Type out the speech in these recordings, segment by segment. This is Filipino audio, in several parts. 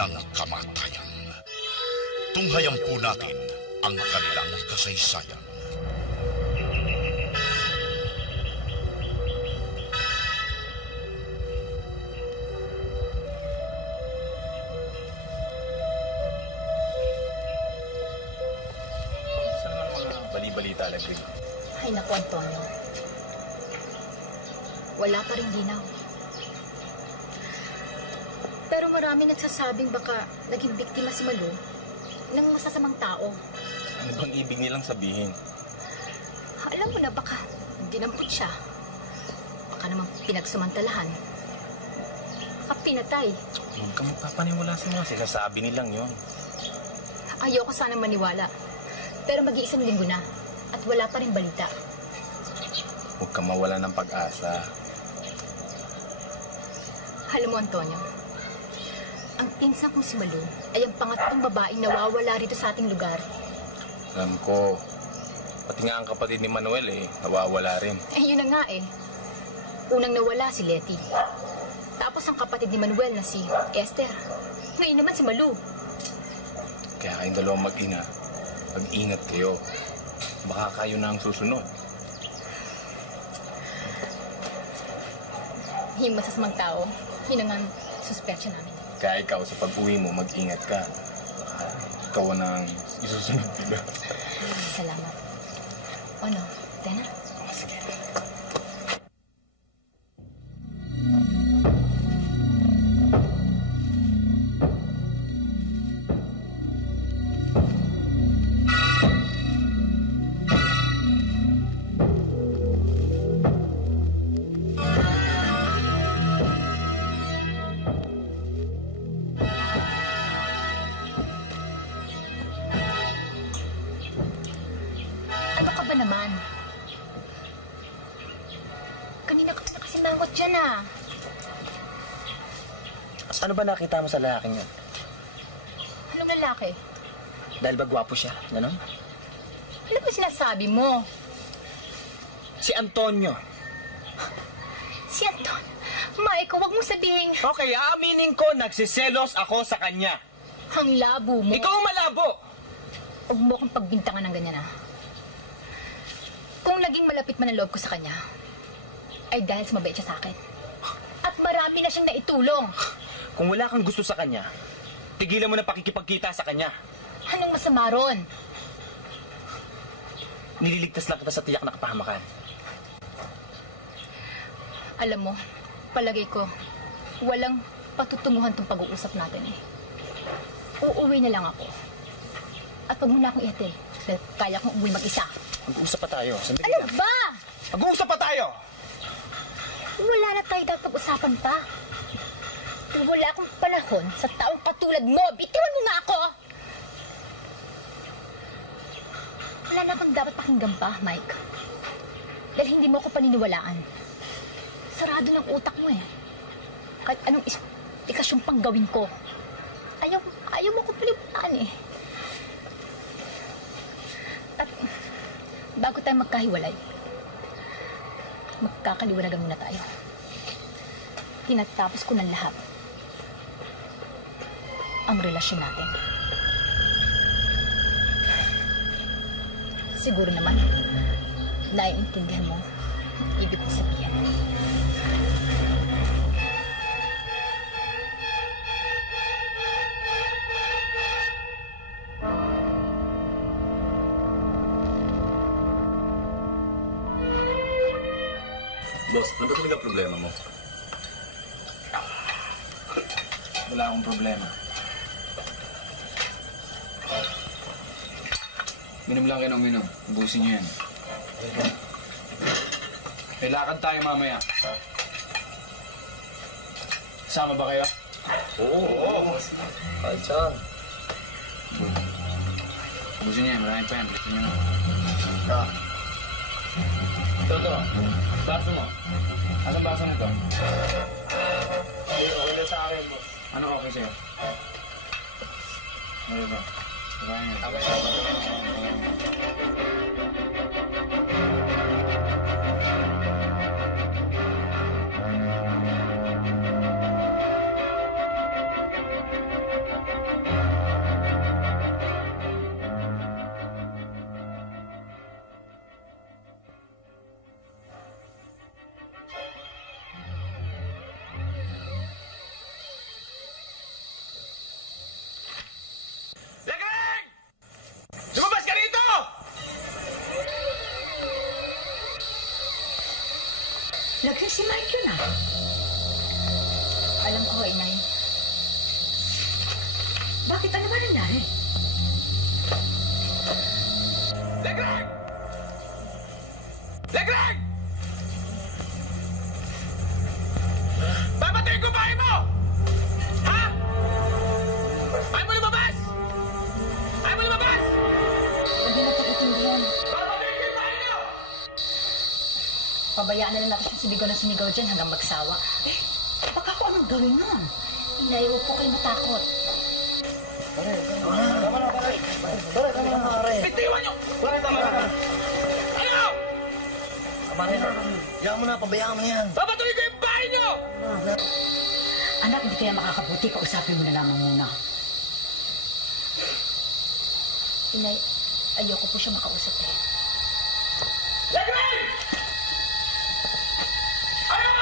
Ng kamatayan. Tunghayan po natin ang kanilang kasaysayan. Saan naman mga bali-balita na rin? Ay naku, Antonio. Wala pa rin linaw. Pero marami nagsasabing baka naging biktima si Malu ng masasamang tao. Ano bang ibig nilang sabihin? Alam mo na baka dinampot siya. Baka naman pinagsamantalahan. Baka pinatay. Huwag ka magpapaniwala sa mga sinasabi nilang yon. Ayoko sana maniwala. Pero mag-iisang linggo na at wala pa rin balita. Huwag ka mawala ng pag-asa. Alam mo, Antonio, ang pinsan kong si Malu ay ang pangatlong babaeng nawawala rito sa ating lugar. Alam ko, pati nga ang kapatid ni Manuel nawawala rin. Yun na nga Unang nawala si Letty. Tapos ang kapatid ni Manuel na si Esther. Ngayon naman si Malu. Kaya kayong dalawang mag-ina, mag-ingat kayo. Baka kayo na ang susunod. Yung masasamang tao, yun ang suspetsya namin. Kaya ikaw sa pag-uwi mo, mag-ingat ka. Ikaw ang isusunod nila. Salamat. Ano, Tena? Sige. Naman. Kanina ka na kasi mangot dyan Ano ba nakita mo sa lalaking yun? Anong lalaki? Dahil ba gwapo siya? Ganon? Ano ba sinasabi mo? Si Antonio. Si Si Anton. Mike, huwag mong sabihin. Okay, aaminin ko, nagsiselos ako sa kanya. Ang labo mo. Ikaw ang malabo! Huwag mo akong pagbintangan ng ganyan, Kung naging malapit man ang loob ko sa kanya, ay dahil sa mabait siya sa akin. At marami na siyang naitulong. Kung wala kang gusto sa kanya, tigilan mo na pakikipagkita sa kanya. Anong masama ron? Nililigtas lang kita sa tiyak na kapahamakan. Alam mo, palagay ko, walang patutunguhan tong pag-uusap natin Uuwi na lang ako. At pag muna akong ihatid, dahil kaya kong umuwi mag-isa. Mag-uusap pa tayo. Sandali Ano lang. ba? Mag-uusap pa tayo! Wala na tayo dapat pag-usapan pa. Wala akong panahon sa taong katulad mo. Bitiwan mo nga ako! Wala na akong dapat pakinggan pa, Mike. Dahil hindi mo ako paniniwalaan. Sarado ng utak mo Kahit anong istikasyong pang gawin ko. Ayaw mo ko paniwalaan At bago tayo magkahiwalay, magkakaliwanagan muna tayo. Tinatapos ko ng lahat ang relasyon natin. Siguro naman, naiintindihan mo ang ibig kong sabihin. Boss, ano ba talaga problema mo? Wala akong problema. Minom lang kayo ng minom. Ubusin niyo yan. May lakad tayo mamaya. Sama ba kayo? Oo. Ay, saan? Ubusin niyo yan. Marami pa yan. Ubusin niyo na. Ito. Baso mo. Anong baso nito? Okay sa akin, boss. Ano okay sa'yo? Ano ba? Lumabas ka rito! Lagyan si Mike yun Alam ko, Inay. Bakit? Ano ba nangyari? Legreg! Legreg! Papatayin ko bahay mo! Ha? Ayaw mo lumabas? Ayaw mo lumabas? Hindi na pag-itindihan. Papatayin ko yung bahay niyo! Pabayaan na lang natin siyang sinigaw na sinigaw dyan hanggang magsawa. Baka ko anong gawin nun? Inay, huwag po kayo matakot. Bitiwan niyo! Tama na! Ano? Tama na yan. Hayaan mo na, pabayaan mo yan. Papatayin ko yung bahay niyo! Anak, hindi kaya makakabuti. Kausapin mo na lamang muna. Inay, ayoko po siya makausap Legreg! Ano?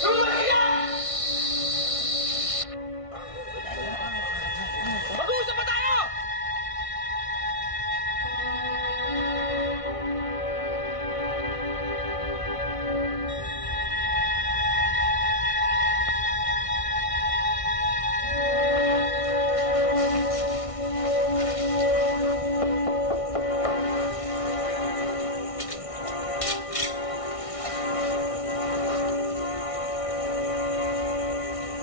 Lumabas ka dyan! Mag-uusap pa tayo!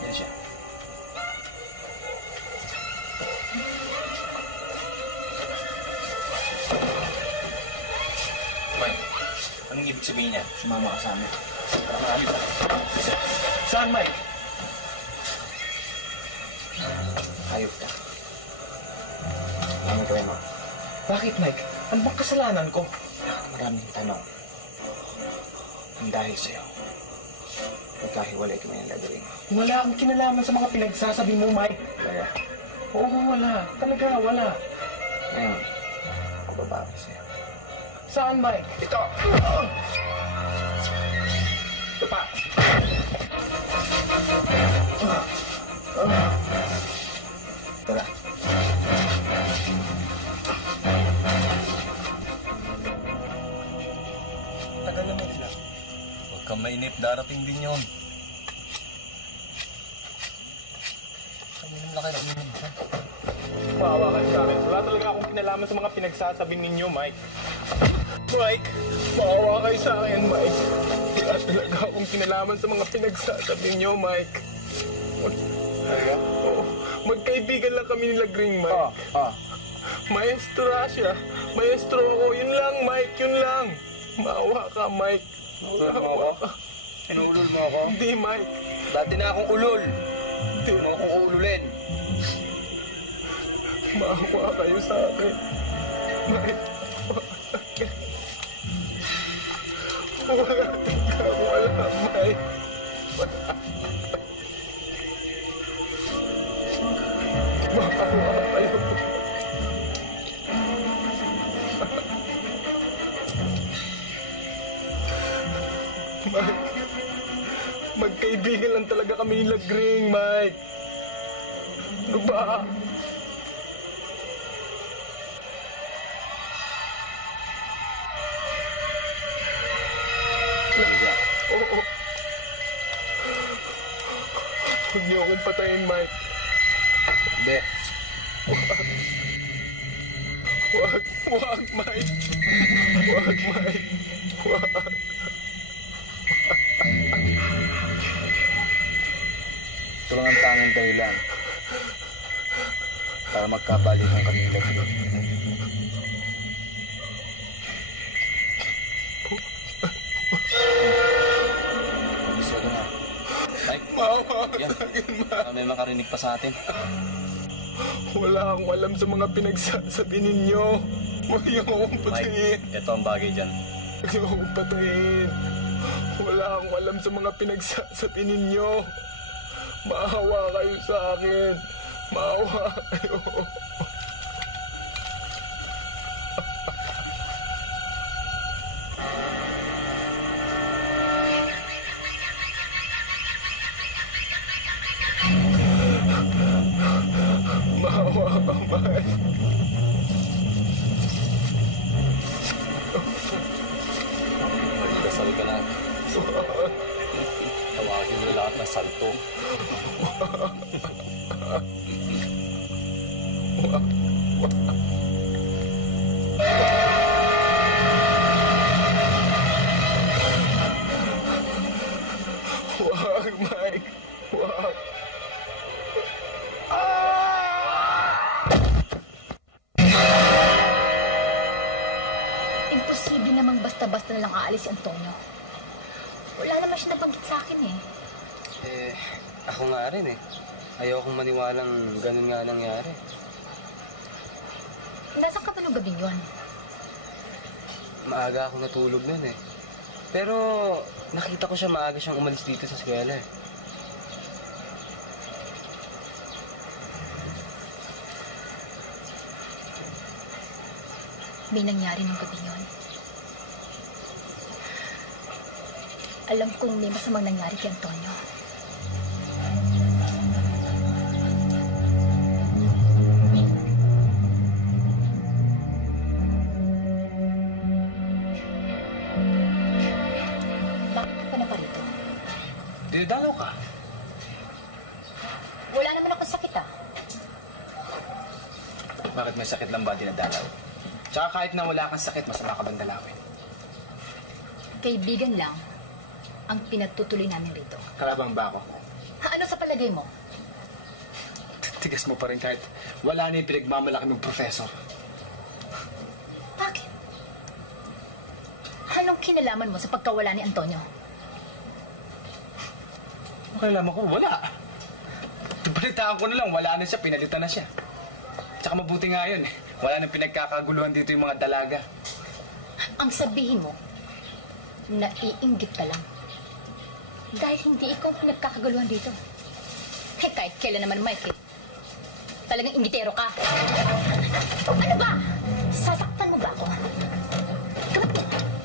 Yan siya. Mike, anong ibig sabihin niya? Sumama ka sa amin. Marami pa. Saan, Mike? Hayop ka. Ano tayo, Ma? Bakit, Mike? Ano bang kasalanan ko? Maraming tanong. Ang dahil sa'yo, magkahiwalay kami ng Lagring. Wala akong kinalaman sa mga pinagsasabi mo, Mike. Kaya, Oo, wala. Talaga, wala. ngayon, ako babawi sa'yo. Saan, Mike? Ito! Ito pa! Tara. Tagal na sila. Huwag kang mainip, darating din yun. Uminom na kayo, uminom ka. Maawa kayo sa akin. Wala talaga akong kinalaman sa mga pinagsasabi ninyo, Mike. Mike, maawa kayo sa akin, Mike. Wala talaga akong kinalaman sa mga pinagsasabi niyo, Mike. Kaya? Oo, magkaibigan lang kami ni Lagring, Mike. Maestro siya. Maestro ako. Yun lang, Mike. Yun lang. Maawa ka, Mike. Ulol mo ako? Inuulol mo ako? Hindi, Mike. Dati na akong ulol. Hindi. Hindi mo akong uululin. Maawa kayo sa akin. Mike. Wala talaga. Wala, Mike. Maawa kayo. Mike, magkaibigan lang talaga kami ni Lagring, Mike. Ano ba? Oo. Huwag niyo akong patayin, Mike. Hindi. Wag, Mike. Wag, Mike. Wag. Ito lang ang tanging dahilan para magkabalikan kami ng Lagring. Gusto na. Mike, Maawa ka yan. sa akin, Mike. Baka may makarinig pa sa atin. Wala akong alam sa mga pinagsasabi ninyo. Huwag niyo akong patayin. Ito ang bagay dyan. Huwag niyo akong patayin. Wala akong alam sa mga pinagsasabi ninyo. Maawa kayo sa akin. Maawa kayo. Maawa ka, Mike. Magdasal ka na. Tawagin mo lahat ng salto. Wag, Mike. Wag. Imposible namang basta-basta na lang aalis si Antonio. Wala naman siya nabanggit sa akin eh. Ako nga rin eh. Ayokong maniwalang ganun nga nangyari. Nasaan ka ba nung gabing yun? Maaga ako natulog nun eh. Pero nakita ko siya maaga siyang umalis dito sa eskwela eh. May nangyari nung gabi yun. Alam kong may masamang nangyari kay Antonio. Bakit ka na pa rito? Dinadalaw ka? Wala naman akong sakit ah. Bakit may sakit lang ba dinadalaw? Tsaka kahit na wala kang sakit, masama ka bang dalawin? Kaibigan lang ang pinagtutuloy namin rito. Kalabang ba ako? Ano sa palagay mo? Tigas mo pa rin kahit wala na yung pinagmamalaki ng professor. Bakit? Anong kinalaman mo sa pagkawala ni Antonio? Makalaman ko, wala. Balitaan ko na lang, wala na siya, pinalitan na siya. Tsaka mabuti nga yun eh. Wala nang pinagkakaguluhan dito yung mga dalaga. Ang sabihin mo, Naiinggit ka lang. Dahil hindi ikaw ang pinagkakagaluhan dito. Kahit kailan naman, Mike, talagang inggitero ka. Ano ba? Sasaktan mo ba ako?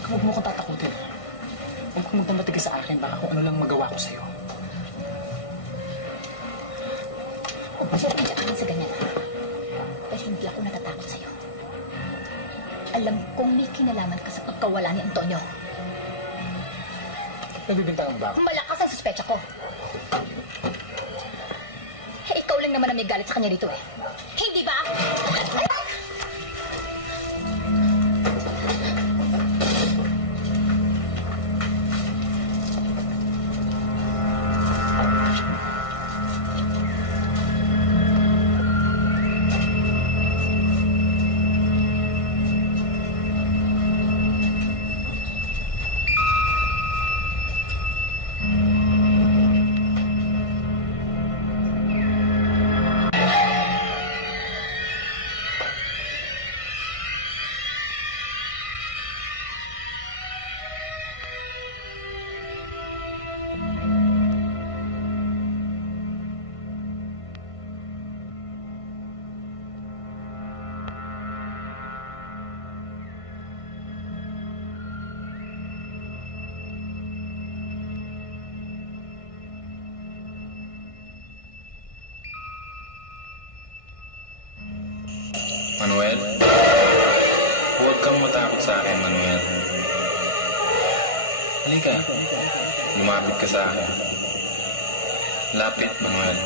Huwag mo kong tatakutin. Huwag kong magpamatigas sa akin. Baka kung ano lang magawa ko sa'yo. Huwag mo siya pinagsakin sa ganyan, ha? Pero hindi ako natatakot sa'yo. Alam kong may kinalaman ka sa pagkawala ni Antonio. Nagbibintangan mo ba ako? Malakas ang suspecha ko. Ikaw lang naman ang may galit sa kanya rito, eh. Hindi ba? Manuel? Huwag kang matakot sa akin, Manuel. Halika. Lumapit ka sa akin. Lapit, Manuel.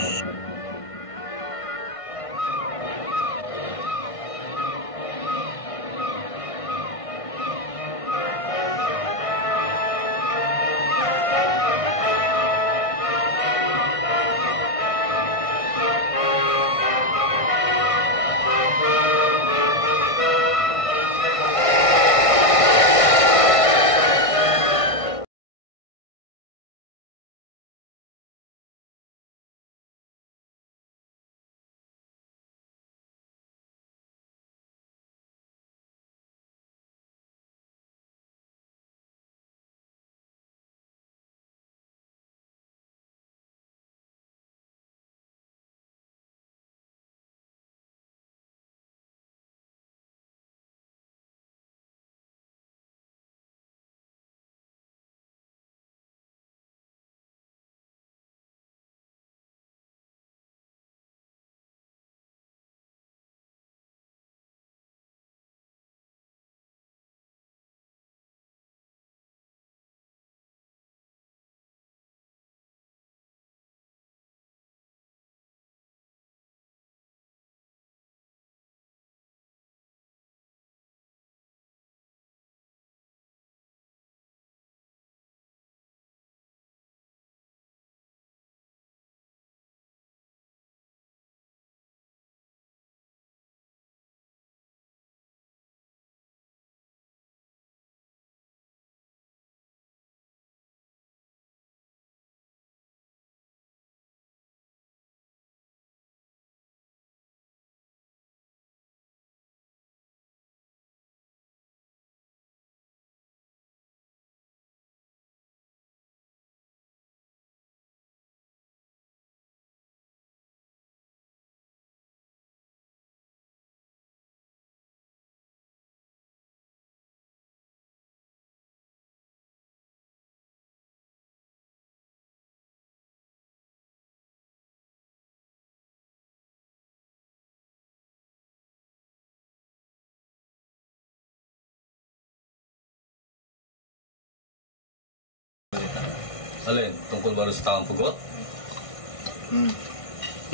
Alin? Tungkol ba sa taong pugot?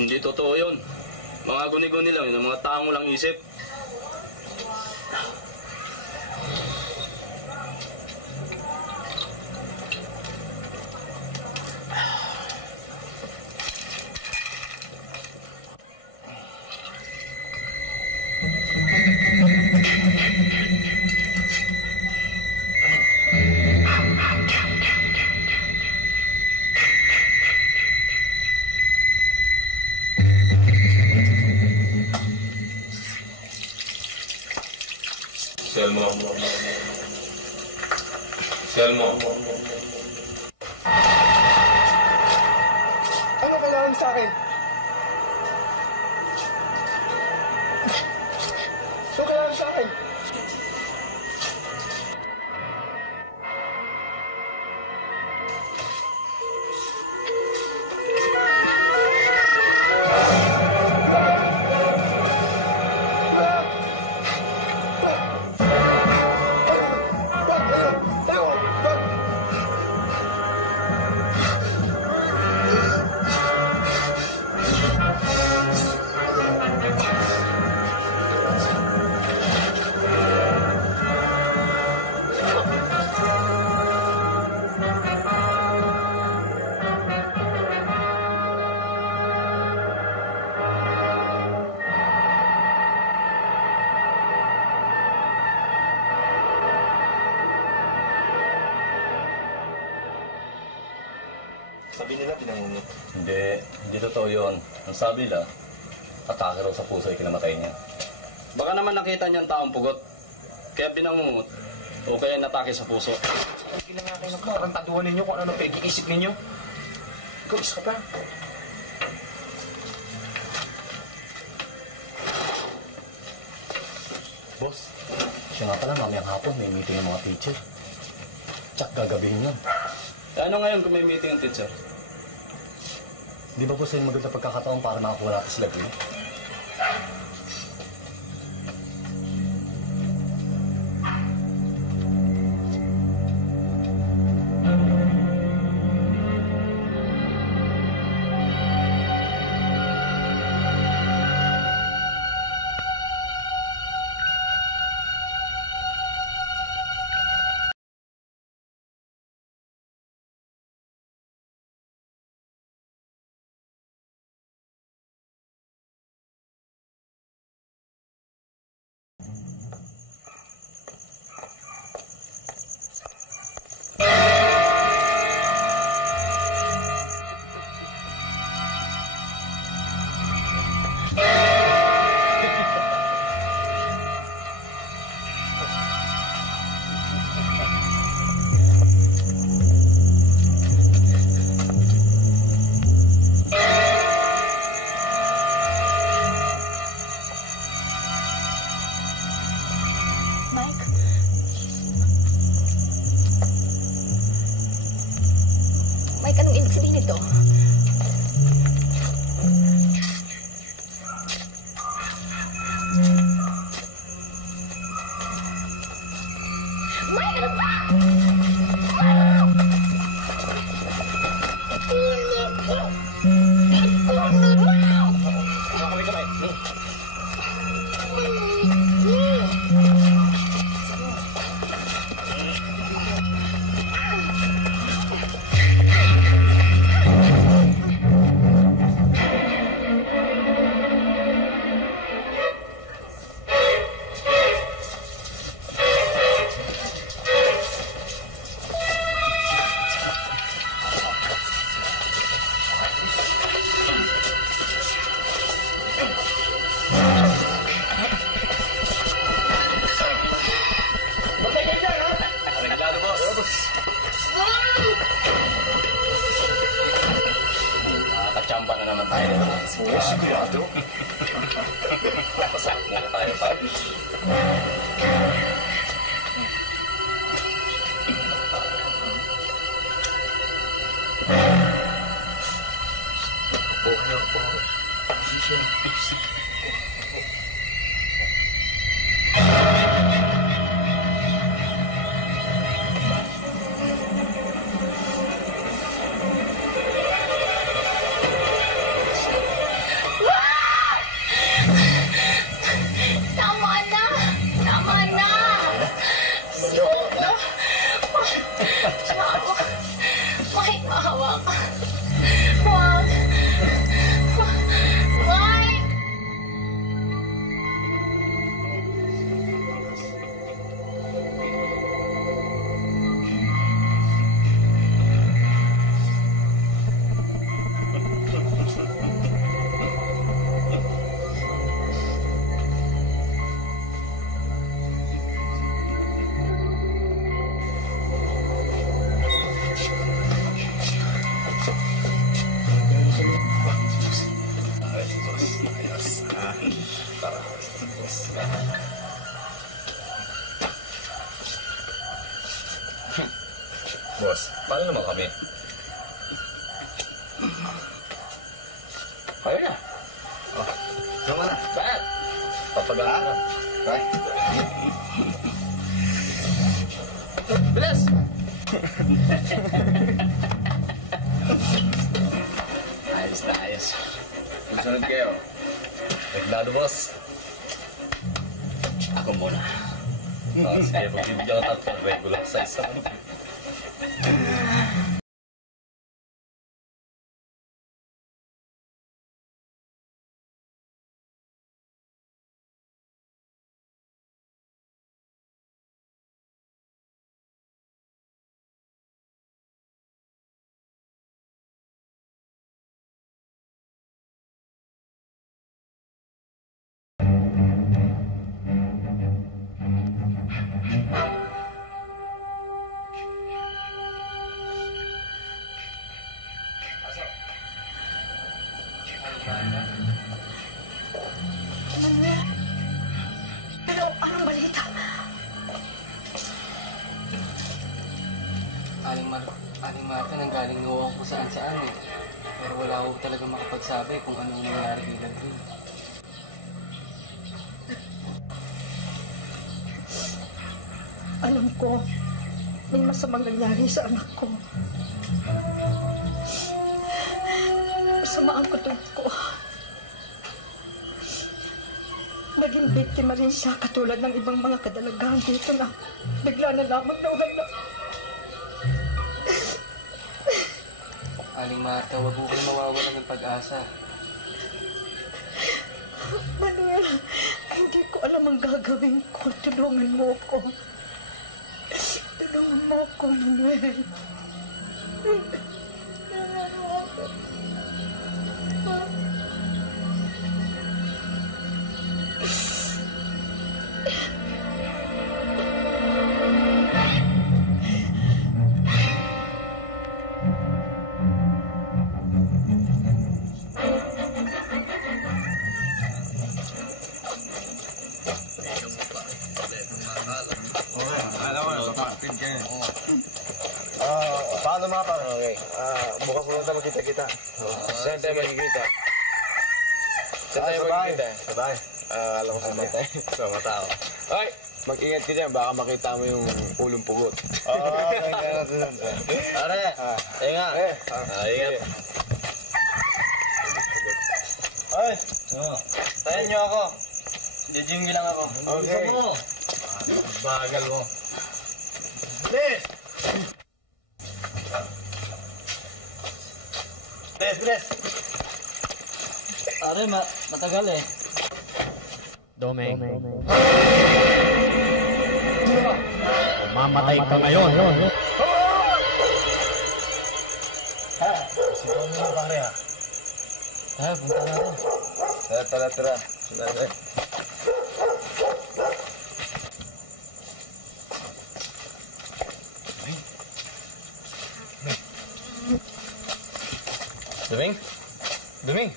Hindi totoo yun. Mga guni-guni lang yun, mga taong walang isip. Selmo. Ano kailangan sa akin? Ano kailangan sa akin? Sabi nila, pinangungot. Hindi totoo yun. Ang sabi nila, atake raw sa puso ay kinamatay niya. Baka naman nakita niya ang taong pugot. Kaya binangungot. O kaya natake sa puso. Hindi na nga kayo nagkarantaduhan ninyo kung ano pag-iisip ninyo. Ikaw, isa ka pa. Boss, siya nga pala mamayang hapon may meeting ng mga teacher. Tsak gagabihin yun. Eh, ano ngayon kung may meeting ang teacher? Di ba po sa'yo maganda pagkakataon para makakuha natin sila Green? Mike? Mike, anong ibig sabihin nito? Mike, ano ba? Nakakachamba na naman tayo. Oo, sigurado. Pasok muna tayo pa. Tama na! Tama na! Sobo! Mike, maawa ka. Wag! Mike! Paano naman kami? Ayun na. Oh. Tama na. Ba't? Papagaan na. Bye. Bilis! Ayos na ayos. Susunod kayo. Reglado, boss. Ako muna. Sige, magbibigyan ko tatlo regular size naman. Manuel! Pero anong balita? Aling Marta, nanggaling na ako kung saan-saan eh. Pero wala ako talaga makapagsabi kung anong nangyari kay Ladwin. Alam ko, may masamang nangyari sa anak ko. Masama ang kutob ko. Naging biktima rin siya katulad ng ibang mga kadalagaan dito na bigla na lamang nawala. Aling Marta, wag mo kayo mawawalan ng pag-asa. Manuel, hindi ko alam ang gagawin ko. Tulungan mo ko. Tulungan mo ko, Manuel. Tulungan mo ko. Paano mga pa? Okay. Bukas mo na magkita-kita. Saan tayo magkikita? Saan tayo magkikita? Sabay. Alam ko saan tayo. Sa matao. Ay! Mag-ingat ka dyan. Baka makita mo yung ulong pugot. Oo. Pare! Ingat! Ingat! Ay! Tayan niyo ako. Jijinggi lang ako. Okay. Bagal mo. Bilis! Bilis! Pare, matagal eh. Domeng. Mamatay ka ngayon. Si Tommy mo pare ha. Tara, punta na rin. Tara. Duming!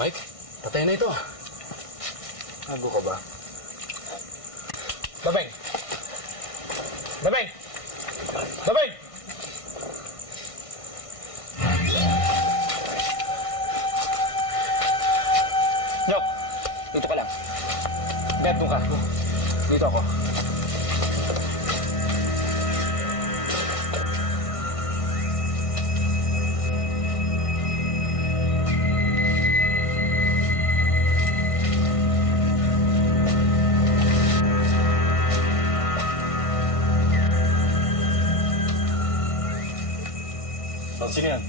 Mike, patay na ito ah. Nago ka ba? Duming! Nyok, dito ka lang. Bed, doon ka. Dito ako. Sino yan?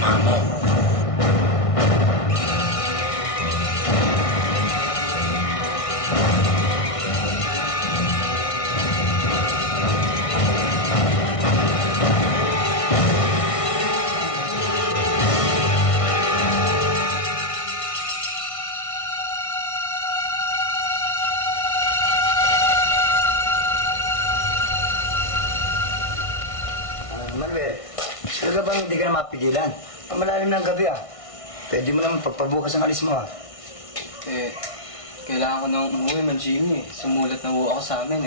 ama mo. Talaga bang hindi ka na mapigilan? Ang malalim ng gabi Pwede mo naman pagpabukas ang alis mo Kailangan ko nang umuwi man, Jimmy. Sumulat na ako sa amin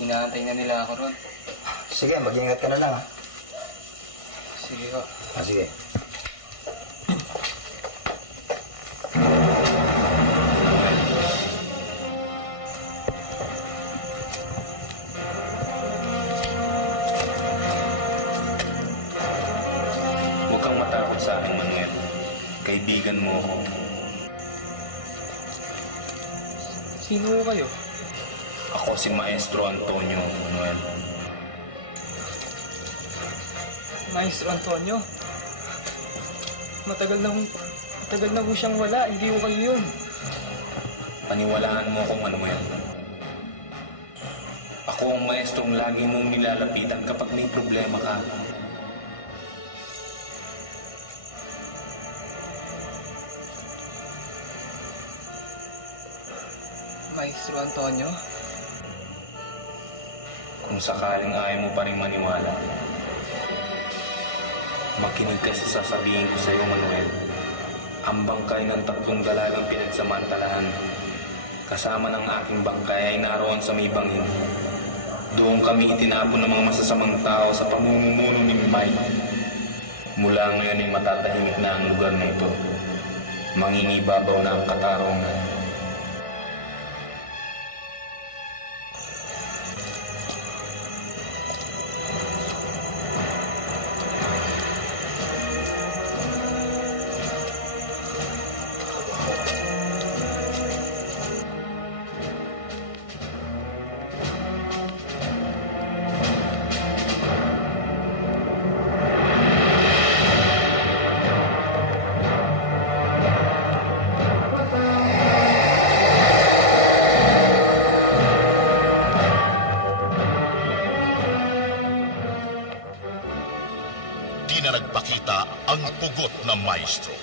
Hinaantay na nila ako ron. Sige, mag-iingat ka na lang Sige ko. Sige. Sa akin, Manuel. Kaibigan mo ako. Sino kayo? Ako si Maestro Antonio, Manuel. Maestro Antonio? Matagal na ho siyang wala. Hindi ko kayo yun. Paniwalaan mo ako, Manuel. Ako ang maestrong lagi mong nilalapitan kapag may problema ka. Maestro Antonio? Kung sakaling ayaw mo pa rin maniwala, makinig ka sa sasabihin ko sa iyo, Manuel. Ang bangkay ng 3 dalagang pinagsamantalahan, kasama ng aking bangkay ay naroon sa may bangin. Doon kami itinapon ng mga masasamang tao sa pamumuno ni Mike. Mula ngayon ay matatahimik na ang lugar na ito. Mangingibabaw na ang katarungan. Nagpakita ang pugot na maestro.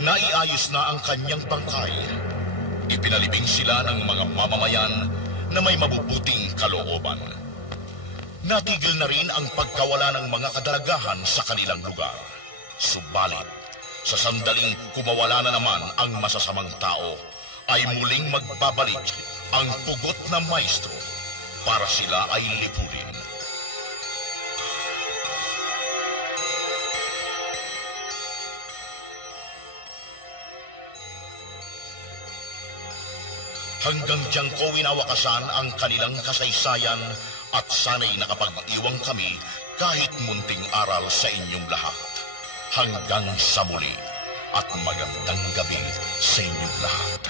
Naiayos na ang kanyang bangkay. Ipinalibing sila ng mga mamamayan na may mabubuting kalooban. Natigil na rin ang pagkawala ng mga kadalagahan sa kanilang lugar. Subalit, sa sandaling kumawala na naman ang masasamang tao, ay muling magbabalik ang pugot na maestro para sila ay lipunin. Hanggang diyang ko winawakasan ang kanilang kasaysayan at sana'y nakapag-iwang kami kahit munting aral sa inyong lahat. Hanggang sa muli at magandang gabi sa inyong lahat.